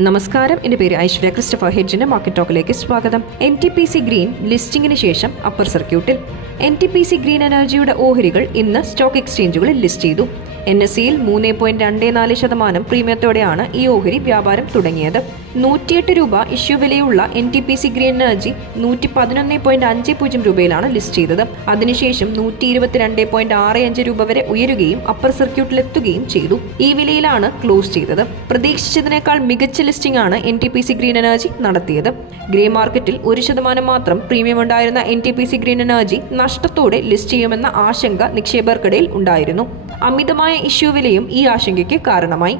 നമസ്കാരം. എന്റെ പേര് ഐശ്വര്യ. ക്രിസ്റ്റഫർ ഹെഡ്ജിന്റെ മാർക്കറ്റ് ടോക്കിലേക്ക് സ്വാഗതം. N T P C green ലിസ്റ്റിംഗിന് ശേഷം അപ്പർ സർക്യൂട്ടിൽ N T P C green എനർജിയുടെ ഓഹരികൾ ഇന്ന് സ്റ്റോക്ക് എക്സ്ചേഞ്ചുകളിൽ ലിസ്റ്റ് ചെയ്തു. എൻ എസ് സിയിൽ മൂന്ന് പോയിന്റ് രണ്ട് നാല് ശതമാനം പ്രീമിയത്തോടെയാണ് ഈ ഓഹരി വ്യാപാരം തുടങ്ങിയത്. നൂറ്റിയെട്ട് രൂപ ഇഷ്യൂ വിലയുള്ള N T P C green energy നൂറ്റി പതിനൊന്ന് പോയിന്റ് അഞ്ച് പൂജ്യം രൂപയിലാണ് ലിസ്റ്റ് ചെയ്തത്. അതിനുശേഷം നൂറ്റി ഇരുപത്തിരണ്ട് പോയിന്റ് ആറ് അഞ്ച് രൂപ വരെ ഉയരുകയും അപ്പർ സർക്യൂട്ടിലെത്തുകയും ചെയ്തു. ഈ വിലയിലാണ് ക്ലോസ് ചെയ്തത്. പ്രതീക്ഷിച്ചതിനേക്കാൾ മികച്ച ലിസ്റ്റിംഗ് ആണ് N T P C green energy നടത്തിയത്. ഗ്രേ മാർക്കറ്റിൽ ഒരു ശതമാനം മാത്രം പ്രീമിയം ഉണ്ടായിരുന്ന N T P C green energy നഷ്ടത്തോടെ list ചെയ്യുമെന്ന ആശങ്ക നിക്ഷേപകർക്കിടയിൽ ഉണ്ടായിരുന്നു. അമിതമായ ഇഷ്യൂ വിലയും ഈ ആശങ്കയ്ക്ക് കാരണമായി.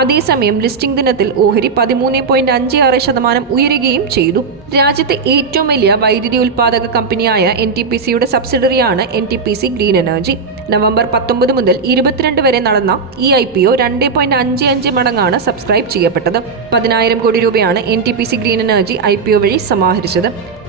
അതേസമയം ലിസ്റ്റിംഗ് ദിനത്തിൽ ഓഹരി പതിമൂന്ന് പോയിന്റ് അഞ്ച് ആറ് ശതമാനം ഉയരുകയും ചെയ്തു. രാജ്യത്തെ ഏറ്റവും വലിയ വൈദ്യുതി ഉൽപാദക കമ്പനിയായ എൻ ടി പി സിയുടെ സബ്സിഡറിയാണ് N T P C green energy November പത്തൊമ്പത് മുതൽ ഇരുപത്തിരണ്ട് വരെ നടന്ന ഈ ഐ പി ഒ രണ്ട് പോയിന്റ് അഞ്ച് അഞ്ച് മടങ്ങാണ് സബ്സ്ക്രൈബ് ചെയ്യപ്പെട്ടത്. പതിനായിരം കോടി രൂപയാണ് N T P C green energy I P O വഴി സമാഹരിച്ചത്.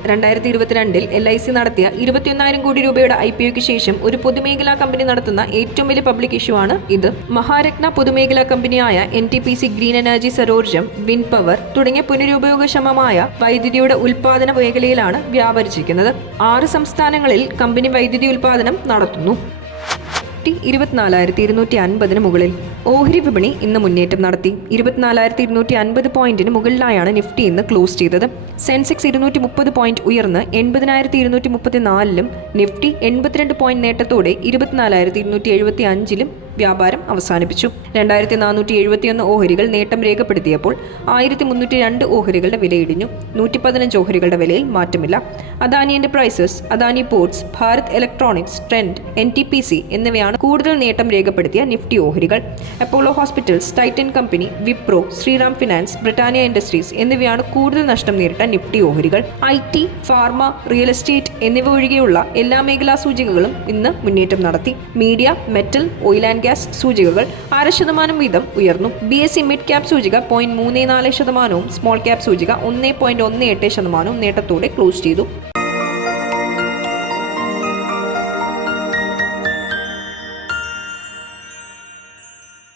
രണ്ടായിരത്തി ഇരുപത്തിരണ്ടിൽ എൽ ഐ സി നടത്തിയ ഇരുപത്തിയൊന്നായിരം കോടി രൂപയുടെ ഐ പി ഒക്ക് ശേഷം ഒരു പൊതുമേഖലാ കമ്പനി നടത്തുന്ന ഏറ്റവും വലിയ പബ്ലിക് ഇഷ്യൂ ആണ് ഇത്. മഹാരത്ന പൊതുമേഖലാ കമ്പനിയായ N T P C green energy സരോർജം wind power തുടങ്ങിയ പുനരുപയോഗക്ഷമമായ വൈദ്യുതിയുടെ ഉൽപാദന മേഖലയിലാണ് വ്യാപരിച്ചിരിക്കുന്നത്. ആറ് സംസ്ഥാനങ്ങളിൽ കമ്പനി വൈദ്യുതി ഉൽപാദനം നടത്തുന്നു. നിഫ്റ്റി ഇരുപത്തിനാലായിരത്തി ഇരുന്നൂറ്റി അൻപതിന് മുകളിൽ. ഓഹരി വിപണി ഇന്ന് മുന്നേറ്റം നടത്തി. ഇരുപത്തിനാലായിരത്തി ഇരുന്നൂറ്റി അൻപത് പോയിന്റിന് മുകളിലായാണ് നിഫ്റ്റി ഇന്ന് ക്ലോസ് ചെയ്തത്. സെൻസെക്സ് ഇരുന്നൂറ്റി മുപ്പത് പോയിന്റ് ഉയർന്ന് എൺപതിനായിരത്തി ഇരുന്നൂറ്റി മുപ്പത്തിനാലിലും നിഫ്റ്റി എൺപത്തിരണ്ട് പോയിന്റ് നേട്ടത്തോടെ ഇരുപത്തിനാലായിരത്തി ഇരുന്നൂറ്റി എഴുപത്തി അഞ്ചിലും വ്യാപാരം അവസാനിപ്പിച്ചു. രണ്ടായിരത്തി നാനൂറ്റി എഴുപത്തിയൊന്ന് ഓഹരികൾ നേട്ടം രേഖപ്പെടുത്തിയപ്പോൾ ആയിരത്തി മുന്നൂറ്റി രണ്ട് ഓഹരികളുടെ വിലയിടിഞ്ഞു നൂറ്റി പതിനഞ്ച് ഓഹരികളുടെ വിലയിൽ മാറ്റമില്ല. Adani enterprises Adani ports Bharat electronics Trent N T P C എന്നിവയാണ് കൂടുതൽ നേട്ടം രേഖപ്പെടുത്തിയ നിഫ്റ്റി ഓഹരികൾ. Apollo hospitals Titan company Wipro Shriram finance Britannia industries എന്നിവയാണ് കൂടുതൽ നഷ്ടം നേരിട്ട നിഫ്റ്റി ഓഹരികൾ. I T pharma real estate എന്നിവ ഒഴികെയുള്ള എല്ലാ മേഖലാ സൂചികകളും ഇന്ന് മുന്നേറ്റം നടത്തി. Media metal oil and gas സൂചികകൾ അര ശതമാനം വീതം ഉയർന്നു. B S C mid cap സൂചിക പോയിന്റ് മൂന്ന് നാല് ശതമാനവും സ്മോൾ ക്യാപ് സൂചിക ഒന്ന് പോയിന്റ് ഒന്ന് എട്ട് ശതമാനവും നേട്ടത്തോടെ ക്ലോസ് ചെയ്തു.